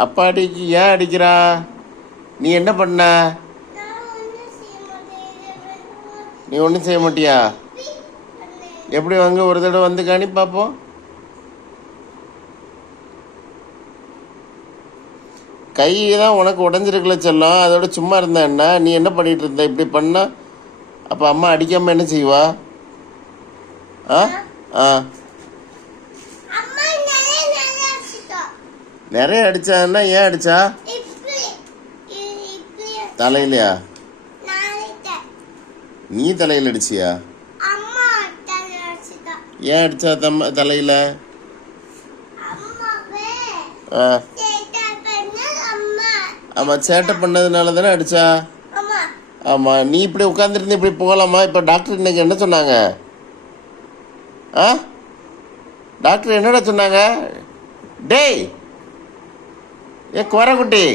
அப்பா அடிக்கு ஏன் அடிக்கிறா? நீ என்ன பண்ண? நீ ஒன்றும் செய்ய மாட்டியா? எப்படி வாங்க ஒரு தடவை வந்து காணி பார்ப்போம். கை தான் உனக்கு உடஞ்சிருக்கல செல்லம், அதோட சும்மா இருந்த என்ன? நீ என்ன பண்ணிட்டு இருந்த இப்படி பண்ணா? அப்போ அம்மா அடிக்காமல் என்ன செய்வா? ஆ ஆ நிறைய அடிச்சான்னா ஏன் அடிச்சா? தலையிலையா? நீ தலையில் அடிச்சியா? ஏன் அடிச்சா தலையில? ஆமா, சேட்டை பண்ணதுனால தானே அடிச்சா. ஆமா, நீ இப்படி உட்காந்துருந்து இப்படி போகலாமா? இப்போ டாக்டர் இன்னைக்கு என்ன சொன்னாங்க? ஆ டாக்டர் என்னடா சொன்னாங்க? டேய் ஏ குரங்குட்டி,